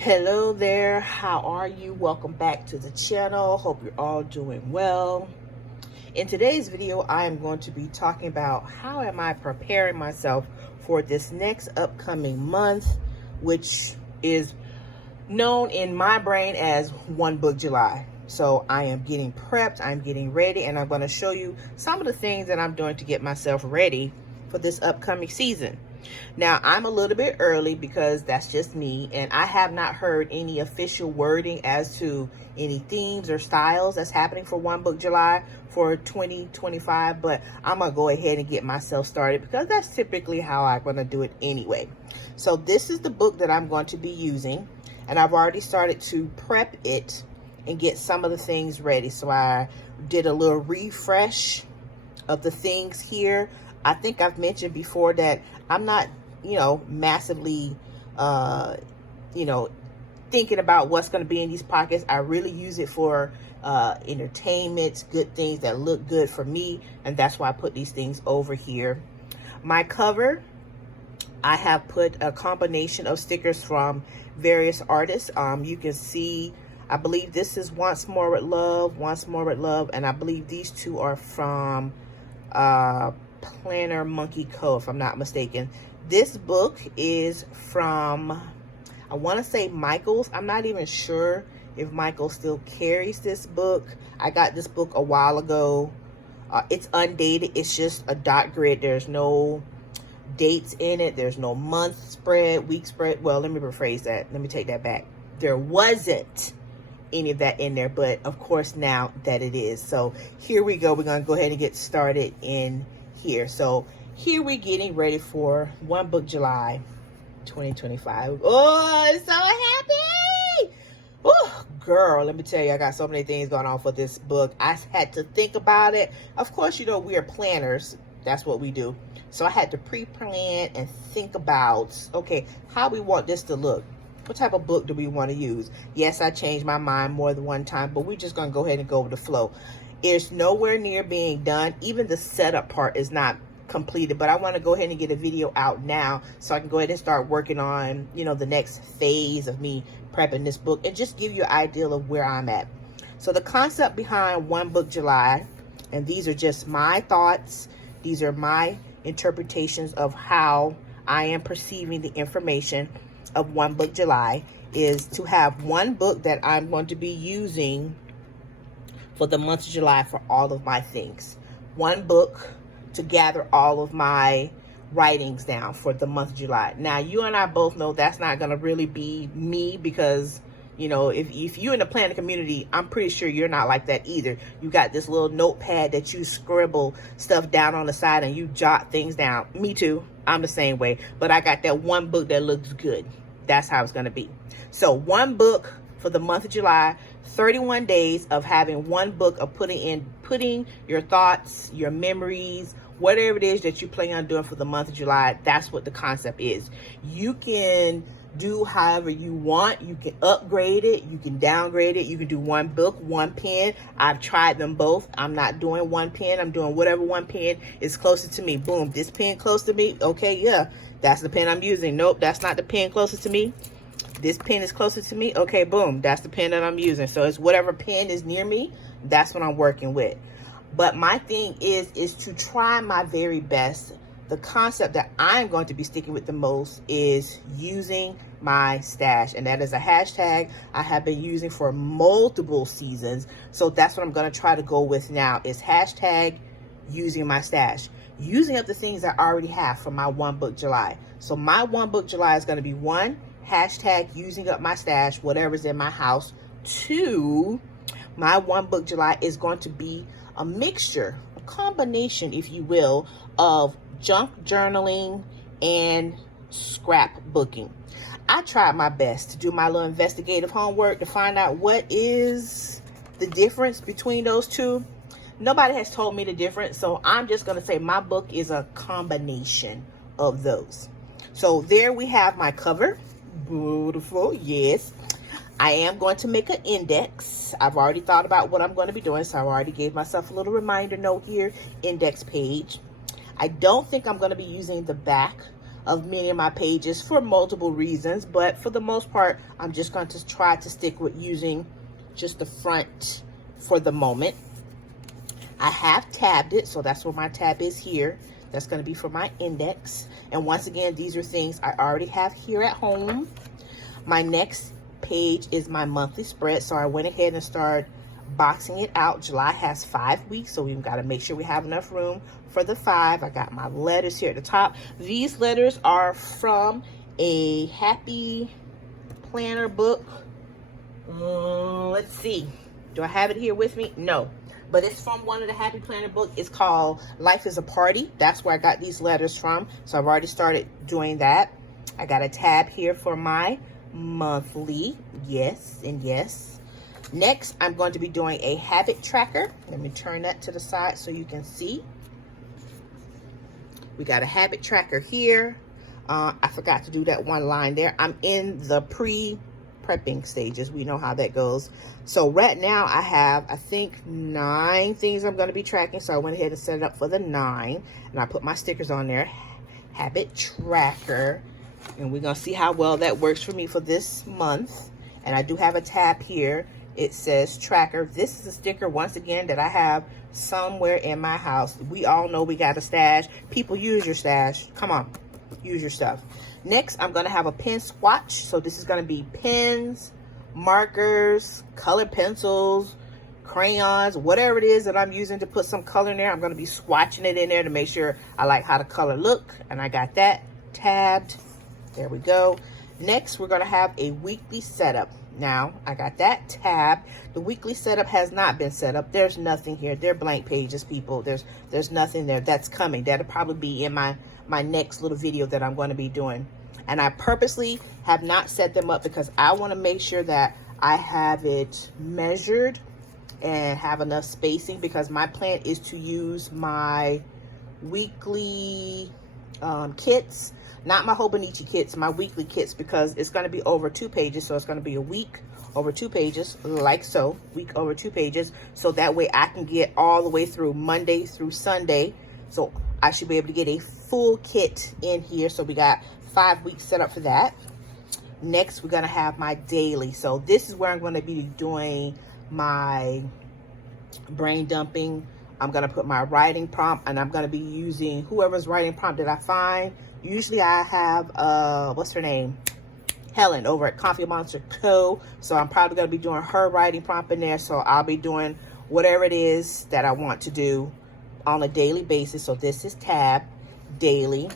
Hello there, how are you? Welcome back to the channel. Hope you're all doing well. In today's video, I am going to be talking about how am I preparing myself for this next upcoming month, which is known in my brain as One Book July. So I am getting prepped, I'm getting ready, and I'm going to show you some of the things that I'm doing to get myself ready for this upcoming season. Now, I'm a little bit early because that's just me, and I have not heard any official wording as to any themes or styles that's happening for One Book July for 2025, but I'm going to go ahead and get myself started because that's typically how I'm going to do it anyway. So this is the book that I'm going to be using, and I've already started to prep it and get some of the things ready. So I did a little refresh of the things here. I think I've mentioned before that I'm not, massively, thinking about what's going to be in these pockets. I really use it for entertainment, good things that look good for me. And that's why I put these things over here. My cover, I have put a combination of stickers from various artists. You can see, I believe this is Once More with Love, Once More with Love. And I believe these two are from Planner Monkey Co., if I'm not mistaken. This book is from, I want to say Michael's. I'm not even sure if Michael still carries this book. I got this book a while ago. It's undated. It's just a dot grid. There's no dates in it. There's no month spread, week spread. Well, let me rephrase that. Let me take that back. There wasn't any of that in there, but of course now that it is. So here we go. We're going to go ahead and get started in here. So here we're getting ready for One Book July 2025. Oh, I'm so happy. Oh, girl, let me tell you, I got so many things going on for this book. I had to think about it. Of course, we are planners. That's what we do. So I had to pre-plan and think about, okay, how we want this to look. What type of book do we want to use? Yes, I changed my mind more than one time, but we're just going to go ahead and go with the flow. It's nowhere near being done. Even the setup part is not completed, but I want to go ahead and get a video out now so I can go ahead and start working on, the next phase of me prepping this book and just give you an idea of where I'm at. So the concept behind One Book July, and these are just my thoughts. These are my interpretations of how I am perceiving the information of One Book July, is to have one book that I'm going to be using for the month of July for all of my things. One book to gather all of my writings down for the month of July. Now, you and I both know that's not going to really be me because, if you're in the planning community, I'm pretty sure you're not like that either. You got this little notepad that you scribble stuff down on the side and you jot things down. Me too. I'm the same way. But I got that one book that looks good. That's how it's going to be. So one book for the month of July, 31 days of having one book of putting your thoughts, your memories, whatever it is that you plan on doing for the month of July. That's what the concept is. You can do however you want. You can upgrade it. You can downgrade it. You can do one book, one pen. I've tried them both. I'm not doing one pen. I'm doing whatever one pen is closer to me. Boom. This pen close to me. Okay, yeah, that's the pen I'm using. Nope, that's not the pen closest to me. This pen is closer to me. Okay, boom, that's the pen that I'm using. So it's whatever pen is near me, that's what I'm working with. But my thing is to try my very best. The concept that I'm going to be sticking with the most is using my stash. And that is a hashtag I have been using for multiple seasons. So that's what I'm going to try to go with now, is hashtag using my stash. Using up the things I already have for my One Book July. So my One Book July is going to be one, hashtag using up my stash, whatever's in my house. Two, my One Book July is going to be a mixture, a combination, if you will, of junk journaling and scrapbooking. I tried my best to do my little investigative homework to find out what is the difference between those two. Nobody has told me the difference, so I'm just going to say my book is a combination of those. So there we have my cover. Beautiful, yes. I am going to make an index. I've already thought about what I'm going to be doing, so I already gave myself a little reminder note here, index page. I don't think I'm going to be using the back of many of my pages for multiple reasons, but for the most part, I'm just going to try to stick with using just the front for the moment. I have tabbed it, so that's where my tab is here. That's going to be for my index. And once again, these are things I already have here at home. My next page is my monthly spread, so I went ahead and started boxing it out. July has 5 weeks, so we've got to make sure we have enough room for the 5. I got my letters here at the top. These letters are from a Happy Planner book. Let's see. Do I have it here with me? No. But it's from one of the Happy Planner books. It's called Life is a Party. That's where I got these letters from. So I've already started doing that. I got a tab here for my monthly. Yes and yes. Next, I'm going to be doing a habit tracker. Let me turn that to the side so you can see. We got a habit tracker here. I forgot to do that one line there. I'm in the prepping stages. We know how that goes. So right now I have, I think, 9 things I'm going to be tracking. So I went ahead and set it up for the 9, and I put my stickers on there. Habit tracker, and we're going to see how well that works for me for this month. And I do have a tab here. It says tracker. This is a sticker, once again, that I have somewhere in my house. We all know we got a stash. People, use your stash. Come on, use your stuff. Next, I'm going to have a pen swatch. So this is going to be pens, markers, colored pencils, crayons, whatever it is that I'm using to put some color in there. I'm going to be swatching it in there to make sure I like how the color look. And I got that tabbed. There we go. Next, we're going to have a weekly setup. Now, I got that tab. The weekly setup has not been set up. There's nothing here. They're blank pages, people. There's nothing there. That's coming. That'll probably be in my next little video that I'm going to be doing. And I purposely have not set them up because I want to make sure that I have it measured and have enough spacing, because my plan is to use my weekly kits, not my Hobonichi kits, my weekly kits, because it's going to be over 2 pages. So it's going to be a week over 2 pages, like so, week over 2 pages. So that way I can get all the way through Monday through Sunday. So I should be able to get a full kit in here. So we got 5 weeks set up for that. Next, we're going to have my daily. So this is where I'm going to be doing my brain dumping. I'm going to put my writing prompt, and I'm going to be using whoever's writing prompt that I find. Usually I have, what's her name? Helen over at Coffee Monster Co. So I'm probably going to be doing her writing prompt in there. So I'll be doing whatever it is that I want to do on a daily basis. So this is tab daily.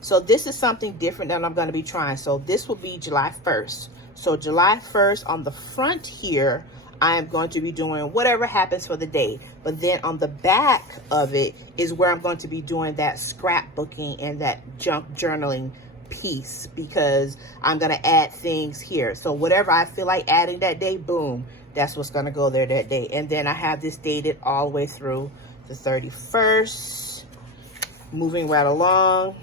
So this is something different that I'm going to be trying. So this will be July 1st. So July 1st on the front here, I am going to be doing whatever happens for the day. But then on the back of it is where I'm going to be doing that scrapbooking and that junk journaling piece, because I'm going to add things here. So whatever I feel like adding that day, boom, that's what's going to go there that day. And then I have this dated all the way through the 31st. Moving right along.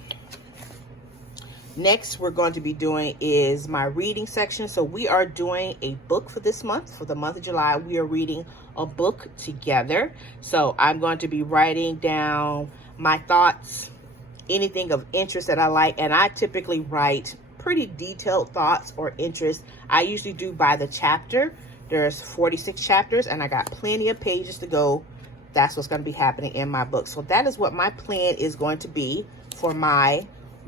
Next, we're going to be doing is my reading section. So we are doing a book for this month. For the month of July, we are reading a book together. So I'm going to be writing down my thoughts, anything of interest that I like. And I typically write pretty detailed thoughts or interests. I usually do by the chapter. There's 46 chapters, and I got plenty of pages to go. That's what's going to be happening in my book. So that is what my plan is going to be for my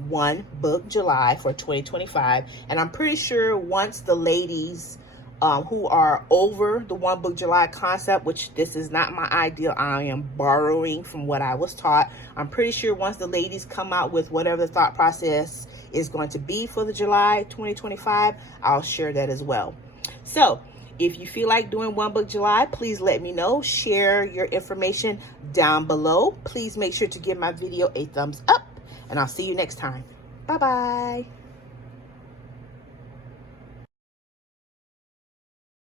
One Book July for 2025. And I'm pretty sure once the ladies who are over the One Book July concept, which this is not my ideal, I am borrowing from what I was taught. I'm pretty sure once the ladies come out with whatever the thought process is going to be for the July 2025, I'll share that as well. So if you feel like doing One Book July, please let me know. Share your information down below. Please make sure to give my video a thumbs up, and I'll see you next time. Bye-bye.